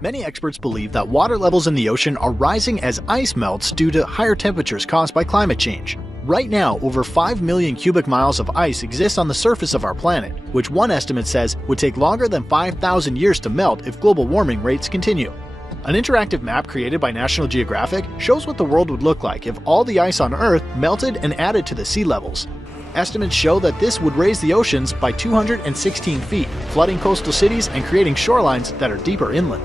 Many experts believe that water levels in the ocean are rising as ice melts due to higher temperatures caused by climate change. Right now, over 5 million cubic miles of ice exists on the surface of our planet, which one estimate says would take longer than 5,000 years to melt if global warming rates continue. An interactive map created by National Geographic shows what the world would look like if all the ice on Earth melted and added to the sea levels. Estimates show that this would raise the oceans by 216 feet, flooding coastal cities and creating shorelines that are deeper inland.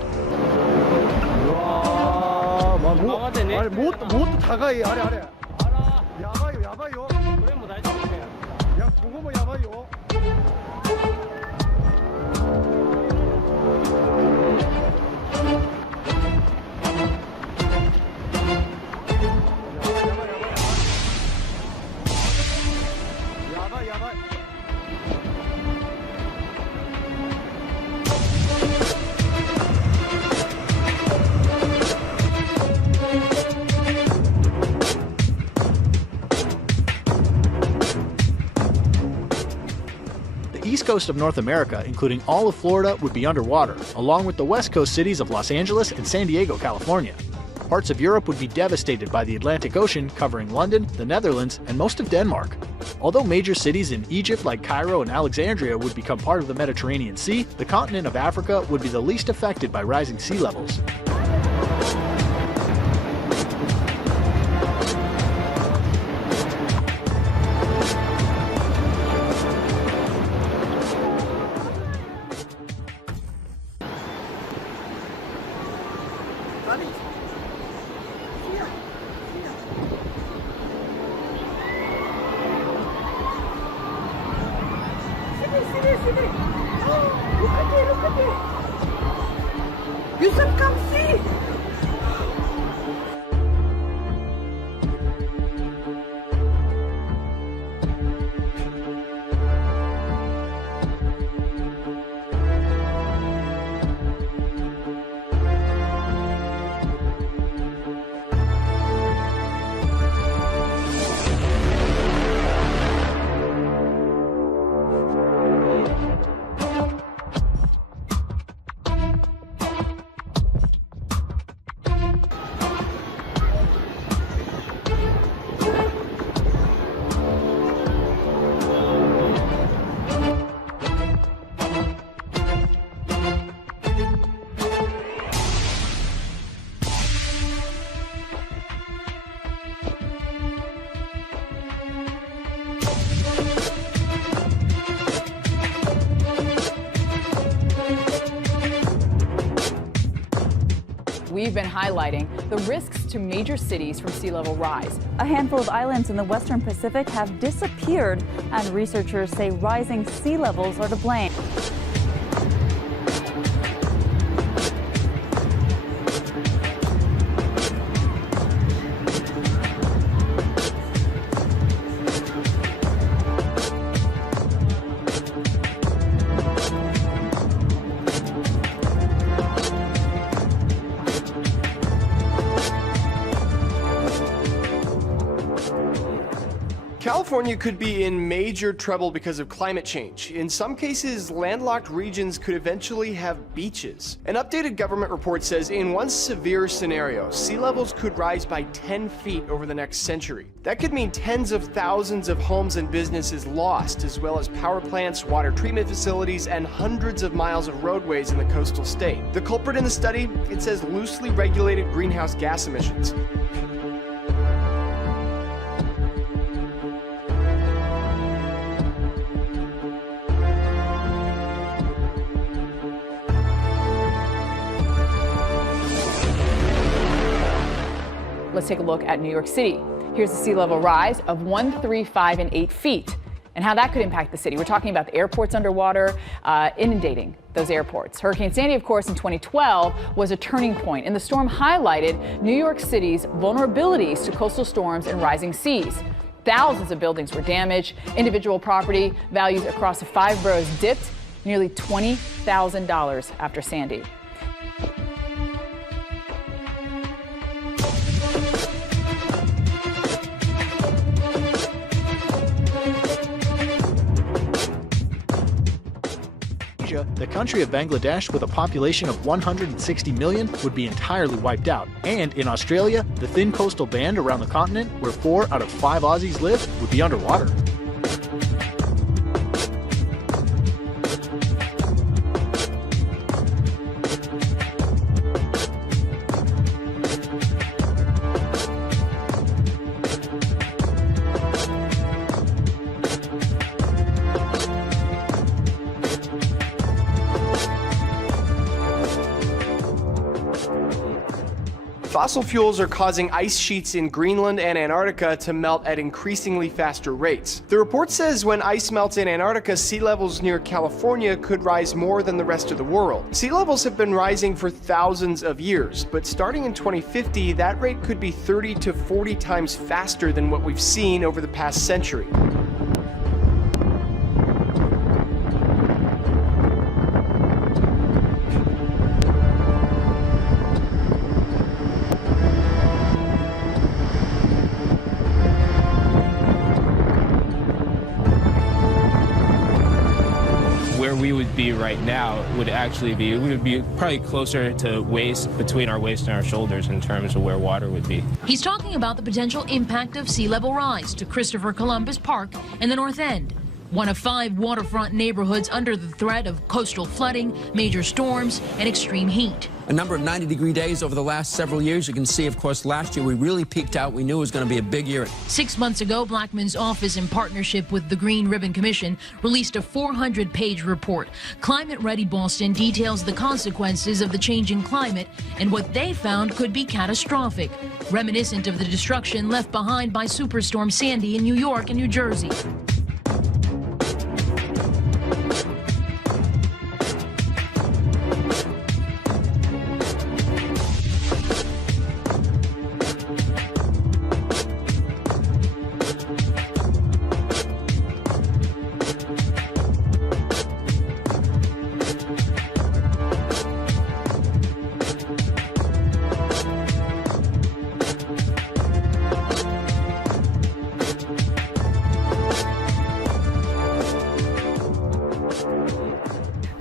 The east coast of North America, including all of Florida, would be underwater, along with the west coast cities of Los Angeles and San Diego, California. Parts of Europe would be devastated by the Atlantic Ocean, covering London, the Netherlands, and most of Denmark. Although major cities in Egypt like Cairo and Alexandria would become part of the Mediterranean Sea, the continent of Africa would be the least affected by rising sea levels. Look at it. Yusuf, come see. We've been highlighting the risks to major cities from sea level rise. A handful of islands in the Western Pacific have disappeared, and researchers say rising sea levels are to blame. California could be in major trouble because of climate change. In some cases, landlocked regions could eventually have beaches. An updated government report says in one severe scenario, sea levels could rise by 10 feet over the next century. That could mean tens of thousands of homes and businesses lost, as well as power plants, water treatment facilities, and hundreds of miles of roadways in the coastal state. The culprit in the study, it says loosely regulated greenhouse gas emissions. Let's take a look at New York City. Here's the sea level rise of 1, 3, 5, and 8 feet, and how that could impact the city. We're talking about the airports underwater, inundating those airports. Hurricane Sandy, of course, in 2012 was a turning point, and the storm highlighted New York City's vulnerabilities to coastal storms and rising seas. Thousands of buildings were damaged. Individual property values across the 5 boroughs dipped nearly $20,000 after Sandy. Indonesia, the country of Bangladesh with a population of 160 million would be entirely wiped out. And in Australia, the thin coastal band around the continent, where 4 out of 5 Aussies live, would be underwater. Fossil fuels are causing ice sheets in Greenland and Antarctica to melt at increasingly faster rates. The report says when ice melts in Antarctica, sea levels near California could rise more than the rest of the world. Sea levels have been rising for thousands of years, but starting in 2050, that rate could be 30 to 40 times faster than what we've seen over the past century. Where we would be right now would actually be, we would be probably closer to waist, between our waist and our shoulders in terms of where water would be. He's talking about the potential impact of sea level rise to Christopher Columbus Park in the North End, one of 5 waterfront neighborhoods under the threat of coastal flooding, major storms, and extreme heat. A number of 90-degree days over the last several years. You can see, of course, last year we really peaked out. We knew it was going to be a big year. 6 months ago, Blackmun's office, in partnership with the Green Ribbon Commission, released a 400-page report. Climate Ready Boston details the consequences of the changing climate and what they found could be catastrophic, reminiscent of the destruction left behind by Superstorm Sandy in New York and New Jersey.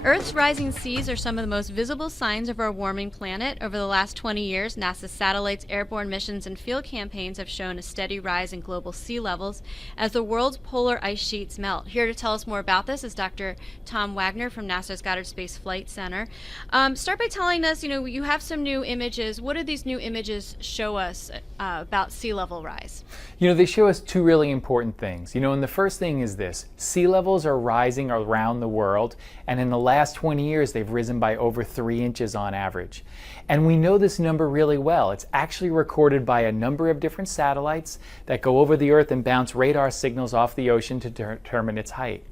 Earth's rising seas are some of the most visible signs of our warming planet. Over the last 20 years, NASA's satellites, airborne missions, and field campaigns have shown a steady rise in global sea levels as the world's polar ice sheets melt. Here to tell us more about this is Dr. Tom Wagner from NASA's Goddard Space Flight Center. Start by telling us, you have some new images. What do these new images show us about sea level rise? They show us 2 really important things. And the first thing is this: sea levels are rising around the world, and in the last 20 years they've risen by over 3 inches on average. And we know this number really well. It's actually recorded by a number of different satellites that go over the Earth and bounce radar signals off the ocean to determine its height.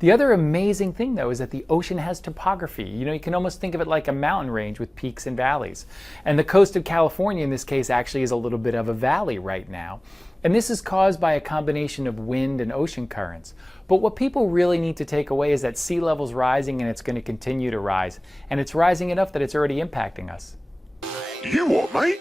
The other amazing thing, though, is that the ocean has topography. You can almost think of it like a mountain range with peaks and valleys. And the coast of California, in this case, actually is a little bit of a valley right now. And this is caused by a combination of wind and ocean currents. But what people really need to take away is that sea level's rising, and it's going to continue to rise. And it's rising enough that it's already impacting us. You what, mate?